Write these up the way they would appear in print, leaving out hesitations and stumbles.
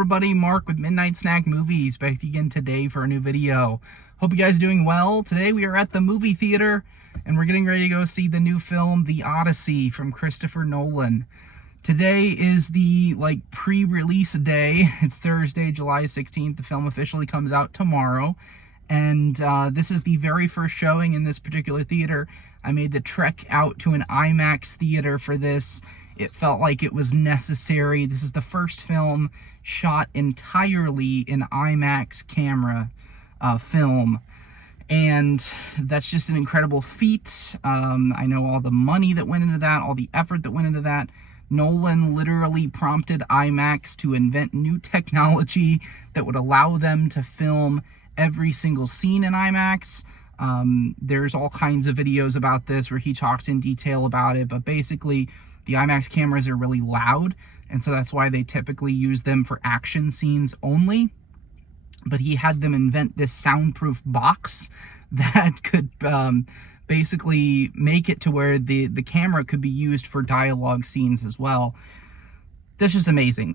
everybody, Mark with Midnight Snack Movies, back again today for a new video. Hope you guys are doing well. Today we are at the movie theater and we're getting ready to go see the new film, The Odyssey from Christopher Nolan. Today is the pre-release day. It's Thursday, July 16th. The film officially comes out tomorrow. And this is the very first showing in this particular theater. I made the trek out to an IMAX theater for this. It felt like it was necessary. This is the first film shot entirely in IMAX camera film. And that's just an incredible feat. I know all the money that went into that, all the effort that went into that. Nolan literally prompted IMAX to invent new technology that would allow them to film every single scene in IMAX. There's all kinds of videos about this where he talks in detail about it, but basically the IMAX cameras are really loud, and so that's why they typically use them for action scenes only. But he had them invent this soundproof box that could basically make it to where the camera could be used for dialogue scenes as well. That's just amazing.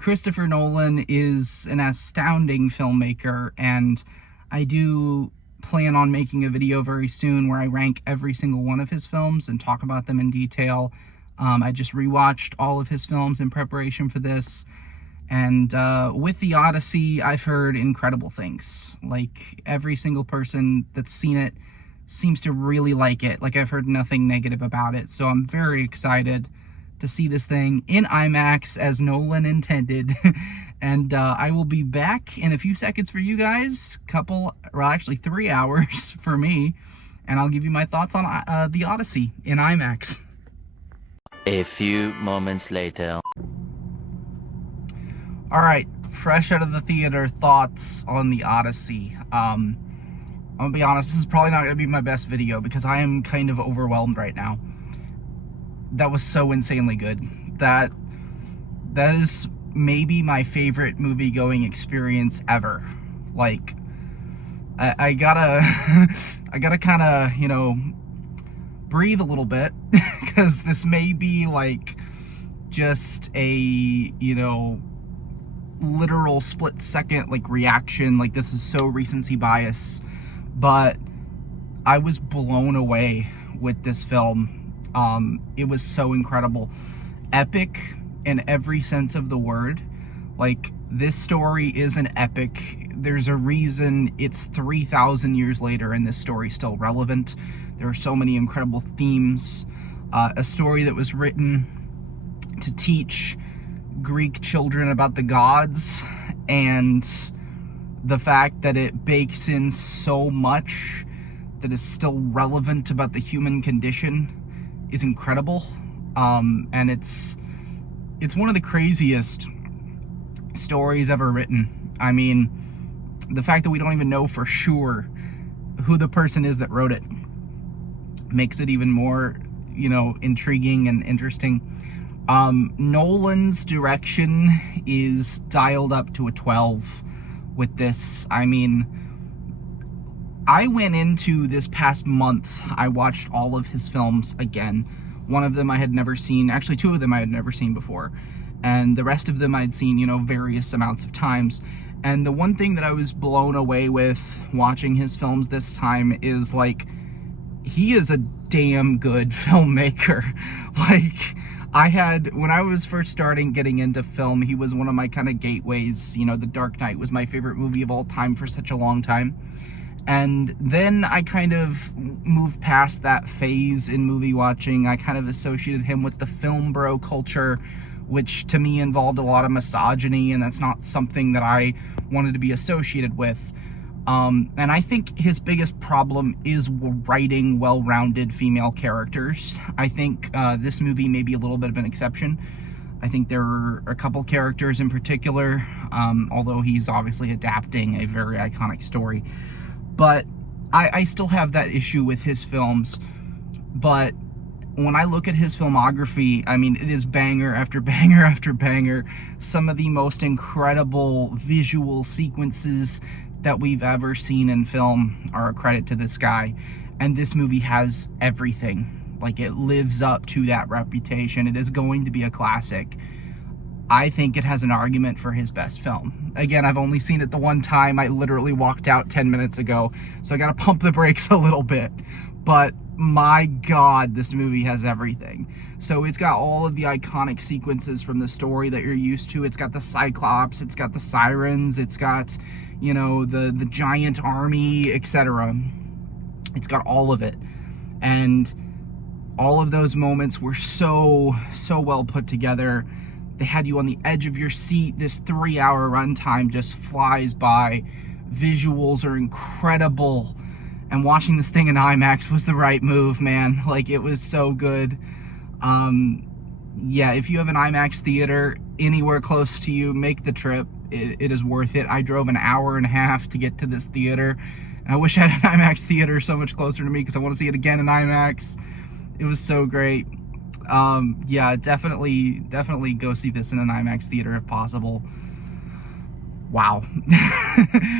Christopher Nolan is an astounding filmmaker, and I do plan on making a video very soon where I rank every single one of his films and talk about them in detail. I just rewatched all of his films in preparation for this, and with The Odyssey, I've heard incredible things. Like, every single person that's seen it seems to really like it. Like, I've heard nothing negative about it, so I'm very excited to see this thing in IMAX as Nolan intended. And I will be back in a few seconds for you guys. Actually 3 hours for me. And I'll give you my thoughts on The Odyssey in IMAX. A few moments later. Alright, fresh out of the theater, thoughts on The Odyssey. I'm gonna be honest, this is probably not gonna be my best video because I am kind of overwhelmed right now. That was so insanely good. That is maybe my favorite movie-going experience ever. Like, I gotta I gotta kind of, breathe a little bit because this may be like just a, literal split-second reaction. Like, this is so recency bias, but I was blown away with this film. It was so incredible. Epic in every sense of the word. Like, this story is an epic. There's a reason it's 3,000 years later and this story's still relevant. There are so many incredible themes. A story that was written to teach Greek children about the gods, and the fact that it bakes in so much that is still relevant about the human condition is incredible. And it's one of the craziest stories ever written. I mean, the fact that we don't even know for sure who the person is that wrote it makes it even more, intriguing and interesting. Nolan's direction is dialed up to a 12 with this. I mean, I went into this past month, I watched all of his films again. One of them I had never seen, actually 2 of them I had never seen before. And the rest of them I'd seen, various amounts of times. And the one thing that I was blown away with watching his films this time is, he is a damn good filmmaker. When I was first getting into film, he was one of my kind of gateways. The Dark Knight was my favorite movie of all time for such a long time. And then I kind of moved past that phase in movie watching. I kind of associated him with the film bro culture, which to me involved a lot of misogyny, and that's not something that I wanted to be associated with. And I think his biggest problem is writing well-rounded female characters. I think this movie may be a little bit of an exception. I think there are a couple characters in particular, although he's obviously adapting a very iconic story. But I still have that issue with his films. But when I look at his filmography, I mean, it is banger after banger after banger. Some of the most incredible visual sequences that we've ever seen in film are a credit to this guy. And this movie has everything. Like, it lives up to that reputation. It is going to be a classic. I think it has an argument for his best film. Again, I've only seen it the one time. I literally walked out 10 minutes ago, so I gotta pump the brakes a little bit. But my God, this movie has everything. So it's got all of the iconic sequences from the story that you're used to. It's got the Cyclops, it's got the sirens, it's got, you know, the giant army, etc. It's got all of it. And all of those moments were so well put together. They had you on the edge of your seat. This 3-hour runtime just flies by. Visuals are incredible. And watching this thing in IMAX was the right move, man. Like, it was so good. Yeah, if you have an IMAX theater anywhere close to you, make the trip. It is worth it. I drove an hour and a half to get to this theater. And I wish I had an IMAX theater so much closer to me because I want to see it again in IMAX. It was so great. Yeah, definitely go see this in an IMAX theater if possible. Wow.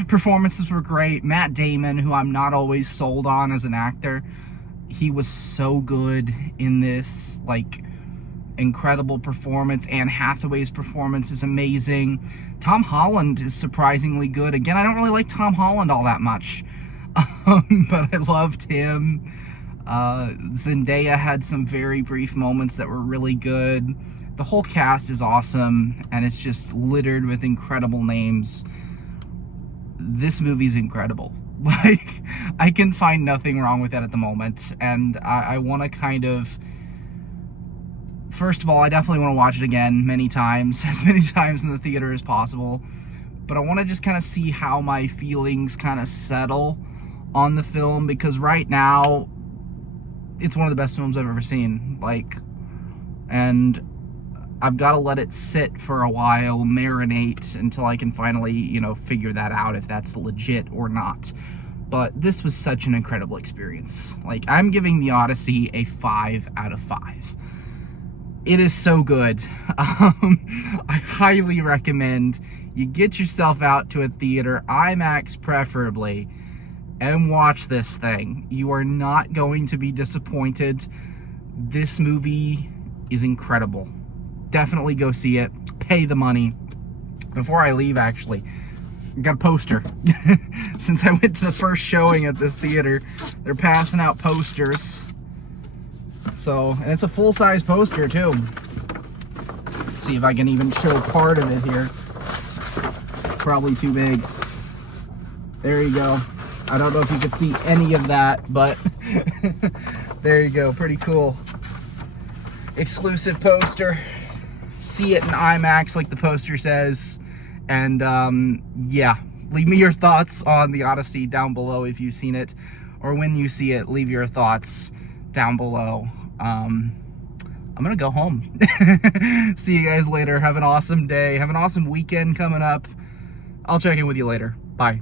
Performances were great. Matt Damon, who I'm not always sold on as an actor, he was so good in this, like, incredible performance. Anne Hathaway's performance is amazing. Tom Holland is surprisingly good. Again, I don't really like Tom Holland all that much, but I loved him. Zendaya had some very brief moments that were really good. The whole cast is awesome, and it's just littered with incredible names. This movie's incredible. Like, I can find nothing wrong with it at the moment, and I want to kind of... First of all, I definitely want to watch it again many times, as many times in the theater as possible. But I want to just kind of see how my feelings kind of settle on the film, because right now, it's one of the best films I've ever seen. Like, and I've got to let it sit for a while, marinate, until I can finally, you know, figure that out if that's legit or not. But this was such an incredible experience. Like, I'm giving the Odyssey a 5 out of 5. It is so good. I highly recommend you get yourself out to a theater, IMAX preferably, and watch this thing. You are not going to be disappointed. This movie is incredible. Definitely go see it. Pay the money. Before I leave, actually, I got a poster. Since I went to the first showing at this theater, they're passing out posters. So, and it's a full-size poster, too. Let's see if I can even show part of it here. Probably too big. There you go. I don't know if you could see any of that, but there you go. Pretty cool. Exclusive poster. See it in IMAX like the poster says. And yeah, leave me your thoughts on the Odyssey down below if you've seen it, or when you see it, leave your thoughts down below. I'm gonna go home. See you guys later. Have an awesome day. Have an awesome weekend coming up. I'll check in with you later. Bye.